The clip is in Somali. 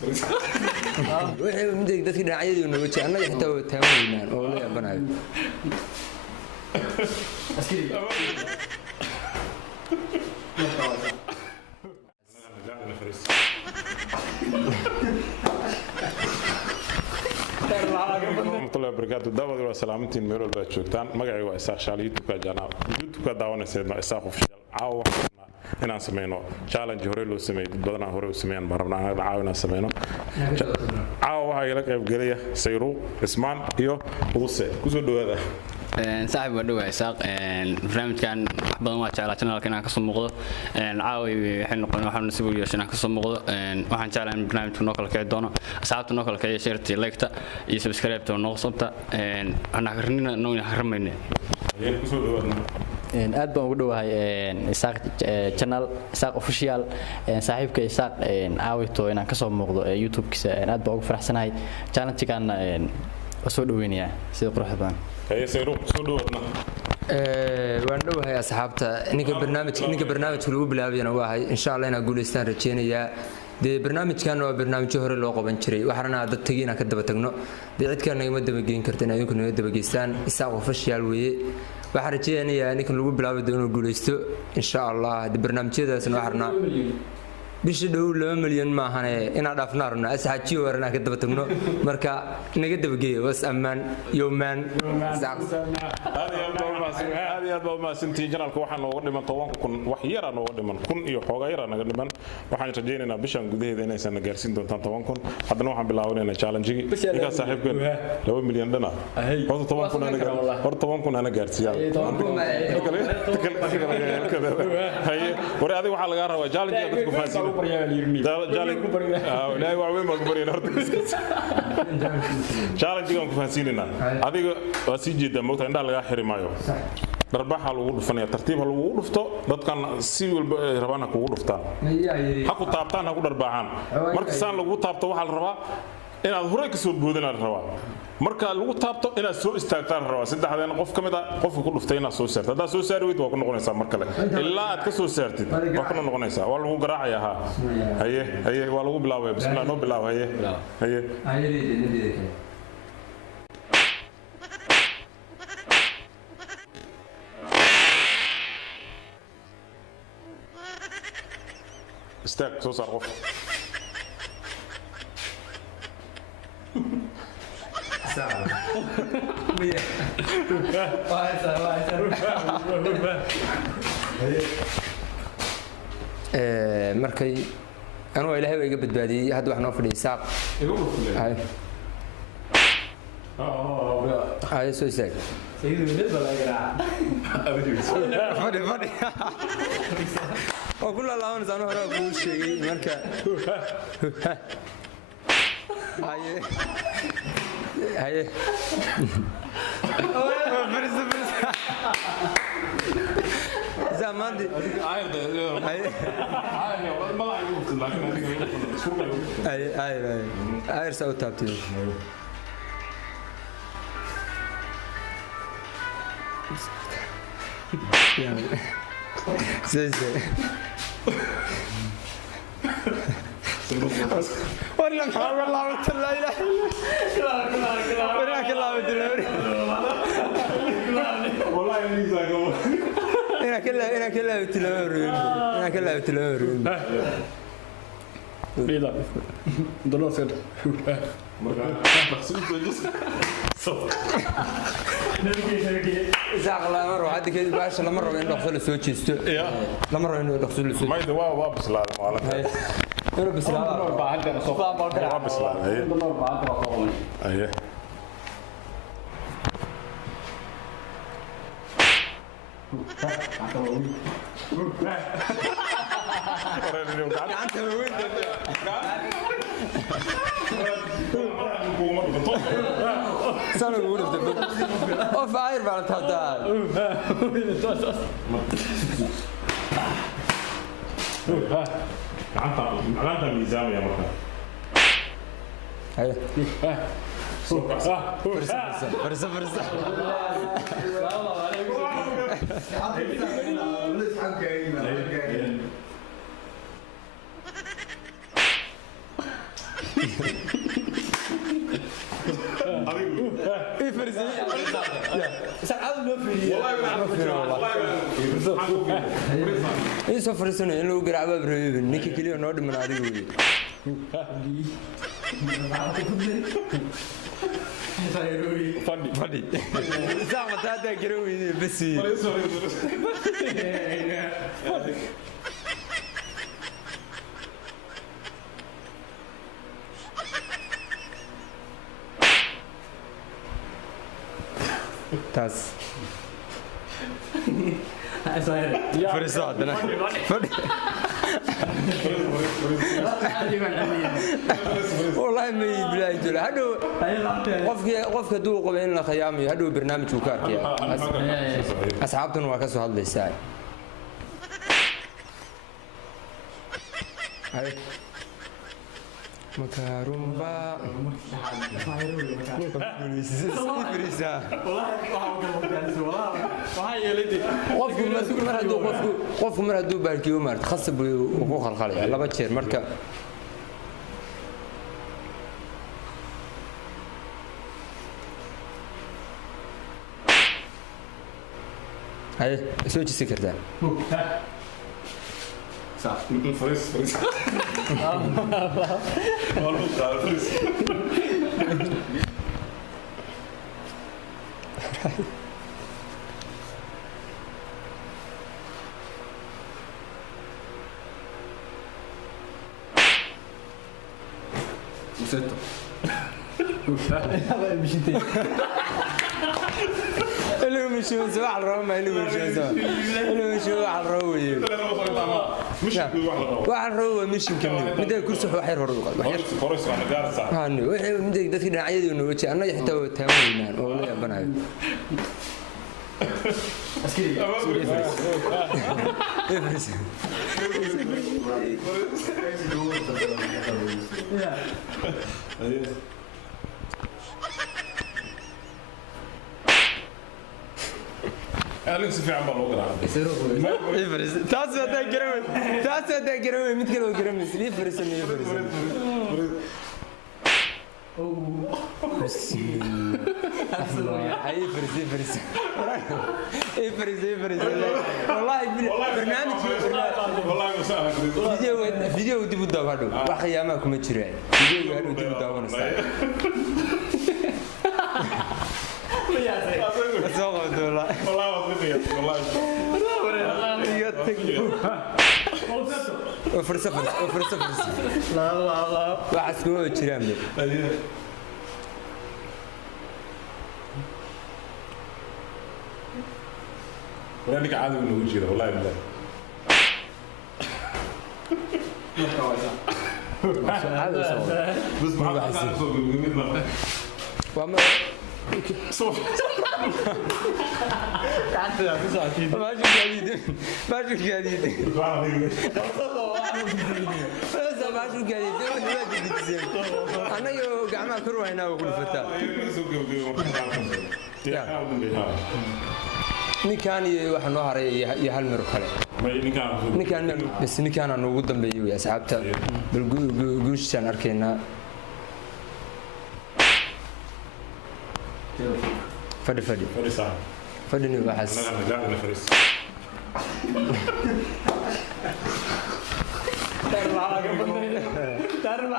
waxay mid dadkii dhinacyadii nooga jeeday annaga xitaa waa taageerayaan oo la yaabanayo warahmatullahi wabarakatuh daawada waa salaamantiin meel walba joogtaan magacaygu waa Isaaq Shaali YouTube-ka daawanayseedna Isaaq Official caawa inaan sameeyno challenge hore loo sameeyay dad badan hore u sameeyaan baan rabnaa inaan caawina sameeyno caawa waxa ila qayb galaya Sayru Ismaan iyo Uuse kusoo dhawaada صاحب ودوا إساق برنامجكان بدن waa jeclaa channelka inaan ka soo muuqdo caawi waxaan noqon waxaan nasiib u yeeshay inaan ka soo muuqdo waxaan jeclaa in barnaamijku noo kala kay doono asxaabta noo kala kay share like-ta iyo subscribe ta noo qabta ana qarnina noo haramayne kusoo dhawaadna aad baan ugu dhawahay Isaaq channel Isaaq Official saaxiibka Isaaq caawito inaan ka soo muuqdo YouTube-kiisa aad baan ugu faraxsanahay channel-kan soo dhaweynaya sida quruxda badan Sayru kusoo dhawaadna waan dhawahay asxaabta ninka barnaamijka lagu bilaabayna waa hay insha Allah inaan guuleystaan rajeenaya de barnaamijkan waa barnaamij hore loo qaban jiray waxaana dad tagiina ka daba tagno de cid kale naga daba geyn karta inay ku naga daba geystaan Isaaq Official weeye waxaan rajeenayaa ninka lagu bilaabay inuu guuleysto insha Allah de barnaamijyadaasna waxaana bishi dhow 2 milyan ma ahane ina dhaafnaarna asxaajiyo warana ka daba tagno marka naga daba geeyo was amaan yooman aad ma santii janaalka waxaan uga dhiman 10 kun wax yar aan uga dhiman kun iyo xoogaa yar aan uga dhiman waxaan rajaynaynaa bishan gudaheeda inaysan gaarsiin doontaan 10 kun haddana waxaan bilaabaynaa challenge-gi ninka saaxiibkeen 2 milyan dhana horta 10 kun ana gaarsiiyay haye war adiga waxa laga rabaa challenge-ga dadku faasiin لا وعوين ما قبرين challenge كان كفاسيننا هذه وسيجي دم وقت عندنا لقى حرمايو دربها لو دفنيا ترتيبها لو دفتو dad kan si walba rabana ku dhuftaan haku taabtaan haku darbaahan marka saan lagu taabto waxa la rabaa inaad hore ka soo boodinaa rabaa marka lagu taabto inaad soo istaagtaan rabaa saddexdeen qof kamid ah qofka ku dhuftay inaad soo saarto hadaa soo saari weyd waa ku noqonaysaa mar kale ilaa aad ka soo saartid waa ku noqonaysaa waa lagu garaacayaa haye waa lagu bilaabay bismillah noo bilaab haye استاك soo saar qof markay anuu ilaahay way iga badbaadiyay hadda wax noo fadhiyo Isaaq ay soo isaag fadhi oo kula laawan sano hore buu sheegay marka haye زمان اي سو تابتي زي والله محمد والله لا اله الا الله وراك الله بدري والله اني زاغو انا كلها بتلورين ليلا دلوسر زاق لا مره عاد كده باش لما مره انه خلص سو جيستو لما مره انه خلص سو ما يدوا وابس لا مالك انا بس لا وابس لا هي سنة الأولى أوف عاير بعد هذا عملت الميزان يا مكان هيا فرصة إيه سفر سنة إنه قرع باب رهيب نيكي كليو نود من هذه وي فدي زعما تاتا كروي بس تاس فريسات والله ما يبلاي جل هادو قفك دو قبين لا خيامي هادو برنامج وكارك اصحابتنا وكسو هادليساي هاي مكارمبا qofku mar hadduu baalkiyo maarta khasab uu ku khalkhalaya laba jeer marka hay soo jisi kartaa فريس والله فريس وستة اللي مشون سوا على الروما اللي مشون سوا اللي مشون على الروي مش واحد الروي مش كمل مدى كل صح وحير هرو فريس انا قاعد ساعه هاني مدى دتك دنعيدي انه وجه انا حتى تمام والله يبناي عسكري افرس أليكس في عمر وقرا افرس تاسو ده جرامي مثل لو جرامي افرس افرس والله برنامج والله مساء فيديو دي بده هادو وخيامه كما جيران فيديو هادو دي بده ونسا والله فرصة لا واحد سكوه جيران ولانك عادي انه يجي والله بالله بس ما بعرف وما ماشي جديد انا يو جماعه كرو هنا وكل فتاه ninkan iyo waxa noo haray iyo hal mir kale ninkan bas ninkan aan ugu dambeeyay asxaabta bal guushan arkayna fadhi صح fadhini waxaas انا قاعد نفرس تعرف